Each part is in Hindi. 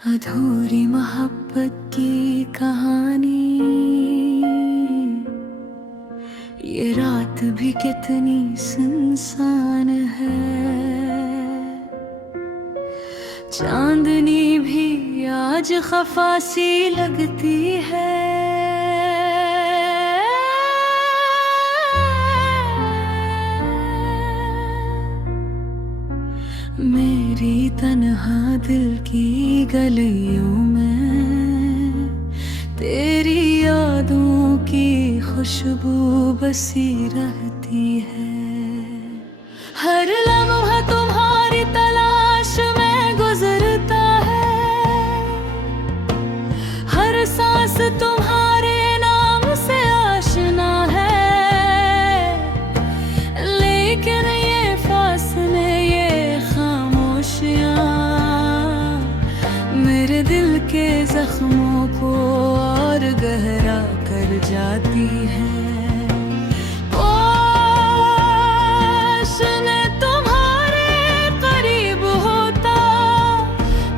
अधूरी मोहब्बत की कहानी, ये रात भी कितनी सुनसान है। चांदनी भी आज खफा सी लगती है। मेरी तन्हा दिल की गलियों में तेरी यादों की खुशबू बसी रहती है। हर लम्हा तुम्हारी तलाश में गुजरता है, हर सांस तुम्हारे नाम से आशना है। लेकिन ये फासले, मेरे दिल के जख्मों को और गहरा कर जाती है। काश मैं तुम्हारे करीब होता,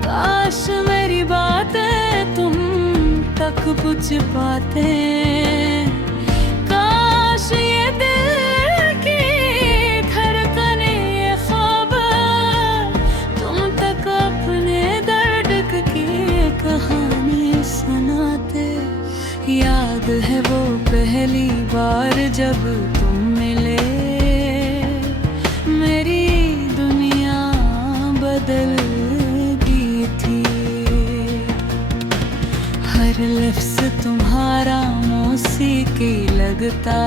काश मेरी बातें तुम तक पहुंच पाते। काश ये दिल की धड़कने, ये ख्वाब तुम तक अपने की कहानी सुनाते। याद है वो पहली बार जब तुम मिले, मेरी दुनिया बदल गई थी। हर लफ्ज़ तुम्हारा मौसीकी लगता,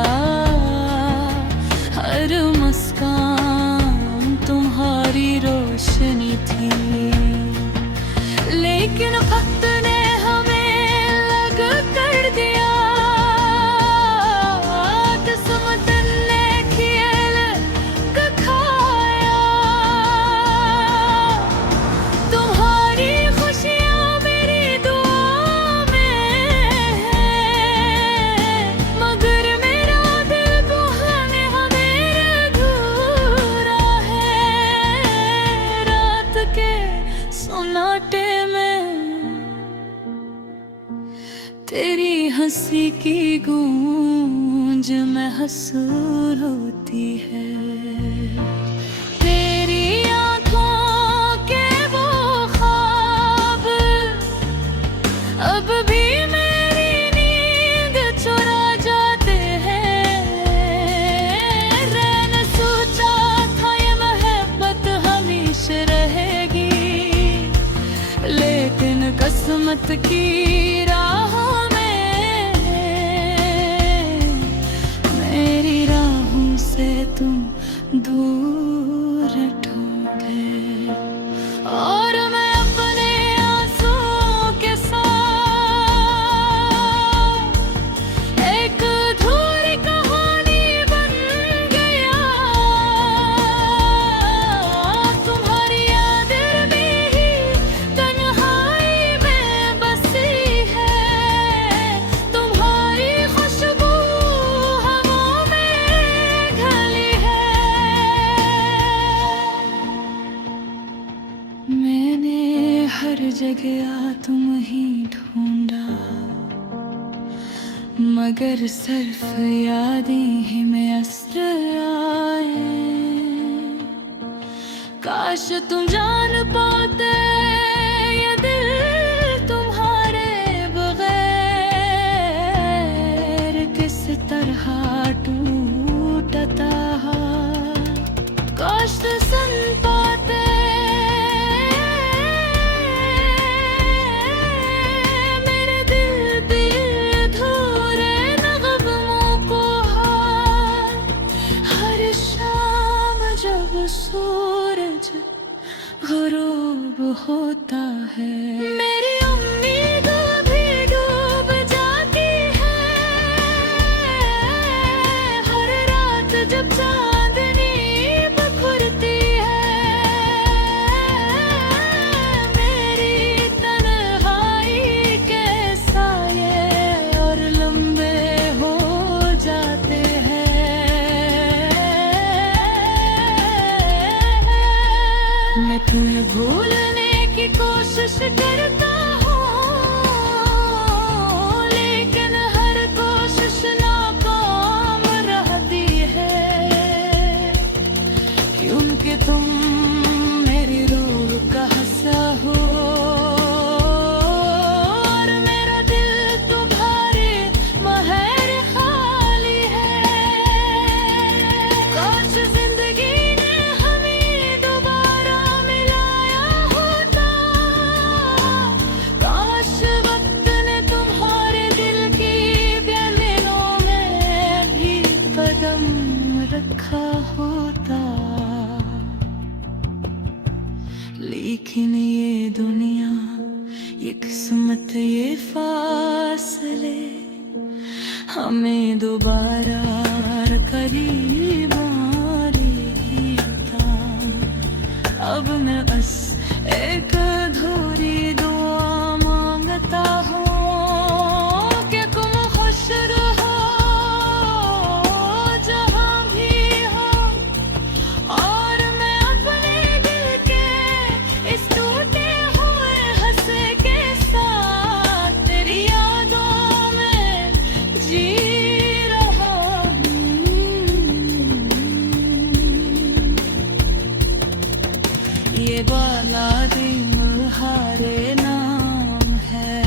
हर मुस्कान तुम्हारी रोशनी थी। लेकिन वक्त ने हमें अलग कर दिया, किस्मत ने खेल दिखाया। तुम्हारी खुशियाँ मेरी दुआ में है, मगर मेरा दिल तुम्हारे हमें अधूरा है। रात के सुनाटे तेरी हंसी की गूंज महसूस होती है। तेरी आंखों के वो ख्वाब अब भी मेरी नींद चुरा जाते हैं। रैन सोचा था ये मोहब्बत हमेशा रहेगी, लेकिन किस्मत की राहों तुम दूर ढूंढे। और मैं अपने आंसुओं के साथ एक अधूरी कहानी बन गया। तुम्हारी यादें भी तन्हाई में बसी है, तुम्हारी खुशबू हवाओं में हर जगह तुम ही ढूंढा, मगर सिर्फ यादें ही में असर आए। काश तुम जान पाते ये दिल तुम्हारे बगैर किस तरह टूटता। काश सुन पाते सूरज ग़ुरूब होता है। मेरी उम्मीद भी डूब जाती है, हर रात जब चांदनी बखुरती है। मेरी तन्हाई के साये और लंबे हो जाते हैं। मैं तुम्हें भूलने की कोशिश करता तुम मेरी रूह का हिस्सा हो और मेरा दिल तुम्हारे महर खाली है। काश जिंदगी ने हमें दोबारा मिलाया होता, काश वक्त ने तुम्हारे दिल की गलियों में भी कदम रखा होता। लेकिन ये दुनिया, ये किस्मत, ये फासले हमें दोबारा करीब आ लेता। अब मैं बस एक अधूरी दुआ मांगता हूँ कि तुम खुश रहो जहाँ भी हो, और मैं अपने दिल के इस टूटे हुए हंसे के साथ तेरी यादों में जी रहा हूँ। ये वाला दिन तुम्हारे नाम है,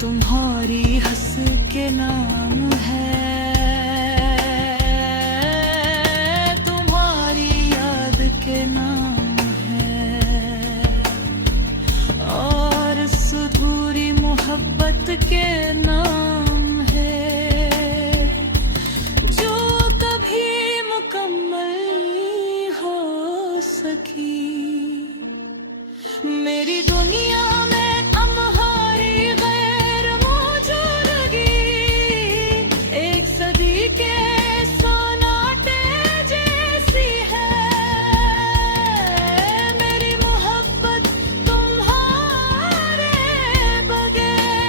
तुम्हारी हंस के नाम है, तुम्हारी याद के नाम है, और इस अधूरी मोहब्बत के नाम है, जो कभी मुकम्मल हो सकी। मेरी दुनिया में तुम्हारी गैर मौजूदगी एक सदी के सोनाटे जैसी है। मेरी मोहब्बत तुम्हारे बगैर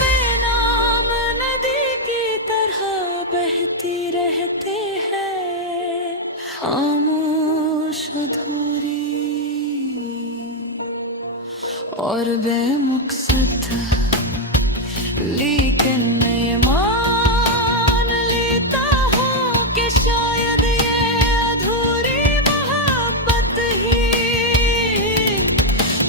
में नाम नदी की तरह बहती रहते हैं, खामोश अधूरी और बेमकसद। लेकिन मैं ये मान लेता हूँ कि शायद ये अधूरी मोहब्बत ही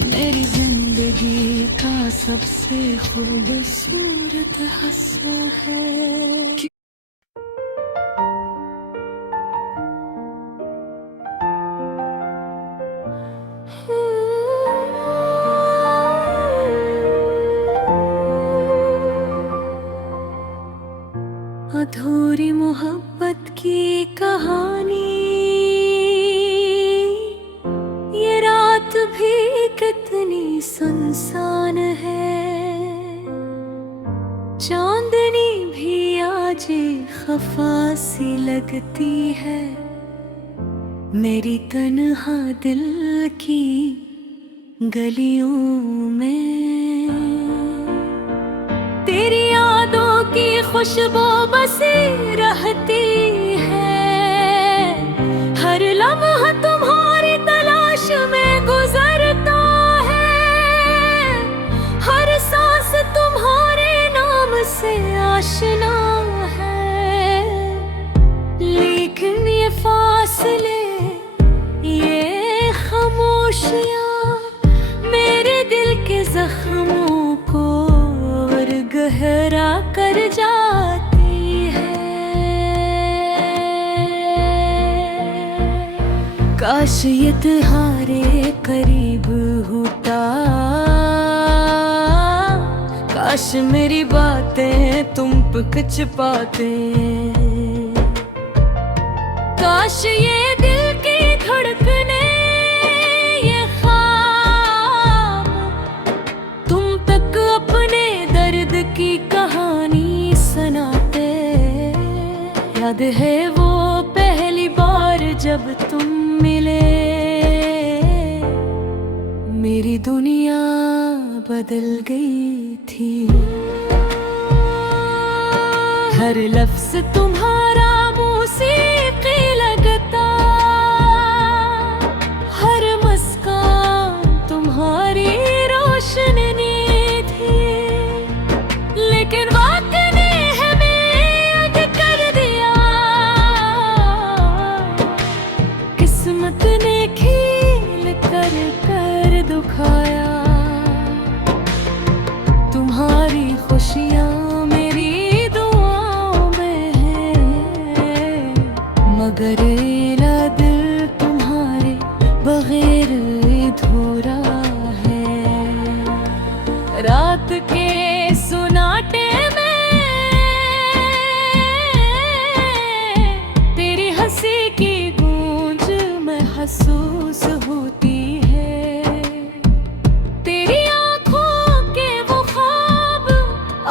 मेरी जिंदगी का सबसे खूबसूरत हिस्सा है। अधूरी मोहब्बत की कहानी, ये रात भी कितनी सुनसान है, चांदनी भी आज खफा सी लगती है, मेरी तन्हा दिल की गलियों में। तेरी यादों की खुशबू बसी रहती है, हर लम्हा तुम्हारी तलाश में गुजरता है, हर सांस तुम्हारे नाम से आशना है। लेकिन ये फासले, ये खामोशियाँ मेरे दिल के जख्मों को और गहरा कर जाती है। काश ये तुम्हारे करीब होता, काश मेरी बातें तुम कुछ पाते, काश ये दिल की धड़कने ये ख्वाब तुम तक अपने दर्द की कहानी सुनाते। याद है वो पहली बार जब तुम मिले, मेरी दुनिया बदल गई थी। हर लफ्ज तुम्हारा मौसीकी लगता, हर मुस्कान तुम्हारी रोशनी थी। लेकिन वक्त ने हमें अलग कर दिया, मगरेला दिल तुम्हारे बगैर अधूरा है। रात के सुनाटे में तेरी हंसी की गूंज महसूस होती है। तेरी आंखों के वो ख्वाब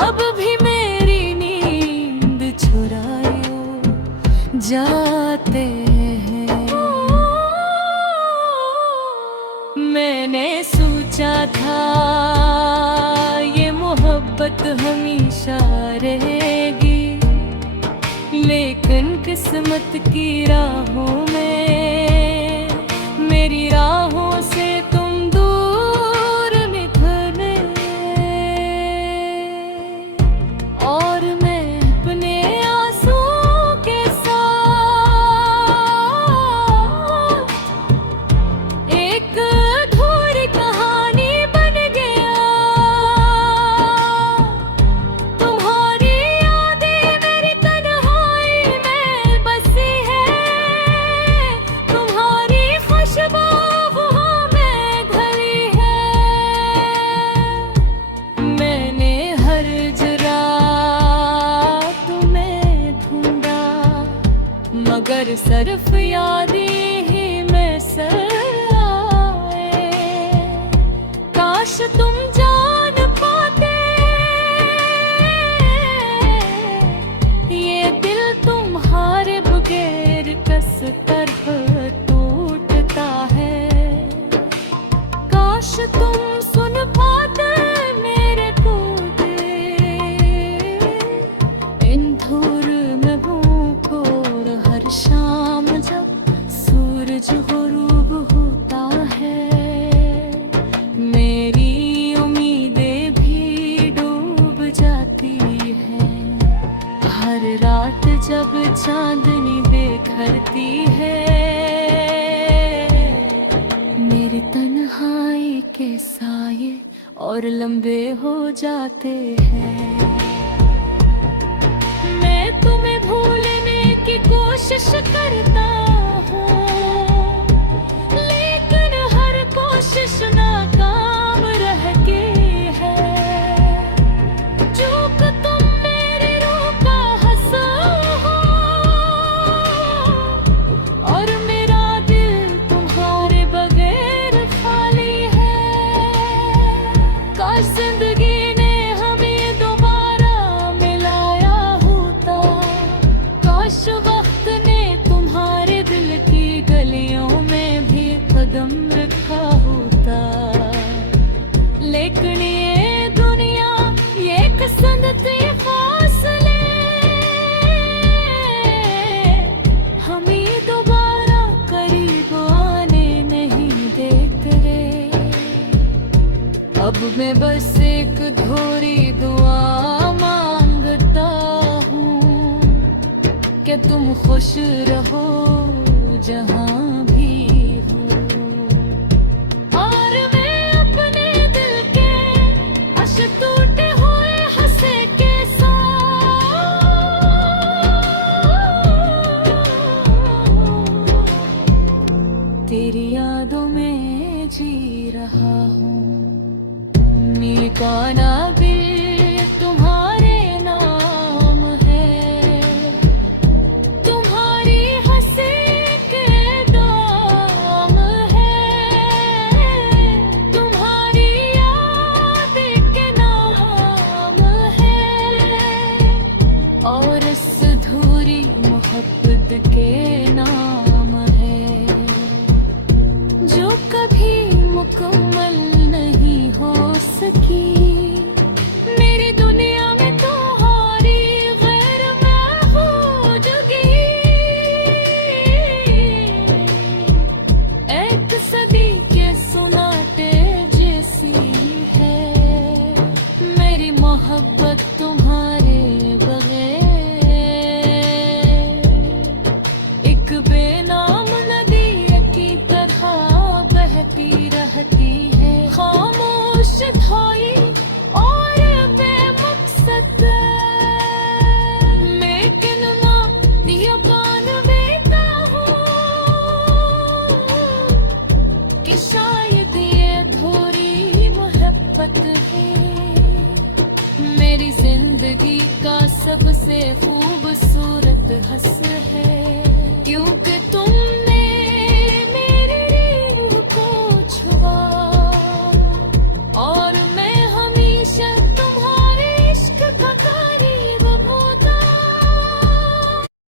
अब भी मेरी नींद चुराए जाते हैं। मैंने सोचा था ये मोहब्बत हमेशा रहेगी, लेकिन किस्मत की राहों में मेरी राहों से तुम दूर निकले। और मैं अपने आंसुओं के साथ एक अधूरी कहानी बन गया। तुम्हारी यादें मेरी तन्हाई में बसी है, तुम्हारी खुशबू वहाँ में घली है। मैंने हर जरा तुम्हें ढूंढा, मगर सिर्फ यादें ही में सर आए। काश तुम जान पाते ये दिल तुम्हारे बगैर किस तरह टूटता है। काश तुम सुन पाते मेरे टूटे इन धूर में भूखो। हर शाम जब सूरज गुरूब होता है, मेरी उम्मीदें भी डूब जाती है। हर रात जब चांदनी बिखरती है, मेरी तन्हाई के साये और लंबे हो जाते हैं। मैं तुम्हें भूलने की कोशिश करता हूँ, लेकिन हर कोशिश नाकाम रहती है। चूक तुम मेरे रूह का हंसा हो, और मेरा दिल तुम्हारे बगैर खाली है। काश जिंदगी ने हमें दोबारा मिलाया होता, काश वक्त ने तुम्हारे दिल की गलियों में भी कदम रखा होता। लेकिन ये दुनिया ये कसंदत ये फासले हमें दोबारा करीब आने नहीं देते रे। अब मैं बस एक अधूरी दुआ मांगता हूँ कि तुम खुश रहो जहाँ भी हो। और मैं अपने दिल के अश्क टूटे हुए हंसे के साथ तेरी यादों में जी रहा हूँ। मीकाना भी तुम्हारे नाम है, तुम्हारी हंसी के दाम है, तुम्हारी याद के नाम है, और इस अधूरी मोहब्बत के नाम है, जो कभी मुकम्मल नहीं हो सकी। मेरी दुनिया में तुम्हारी गैर मौजूदगी एक सदी के सुनाटे जैसी है। मेरी मोहब्बत तुम्हारे बगैर एक बेन सबसे खूबसूरत हंस है।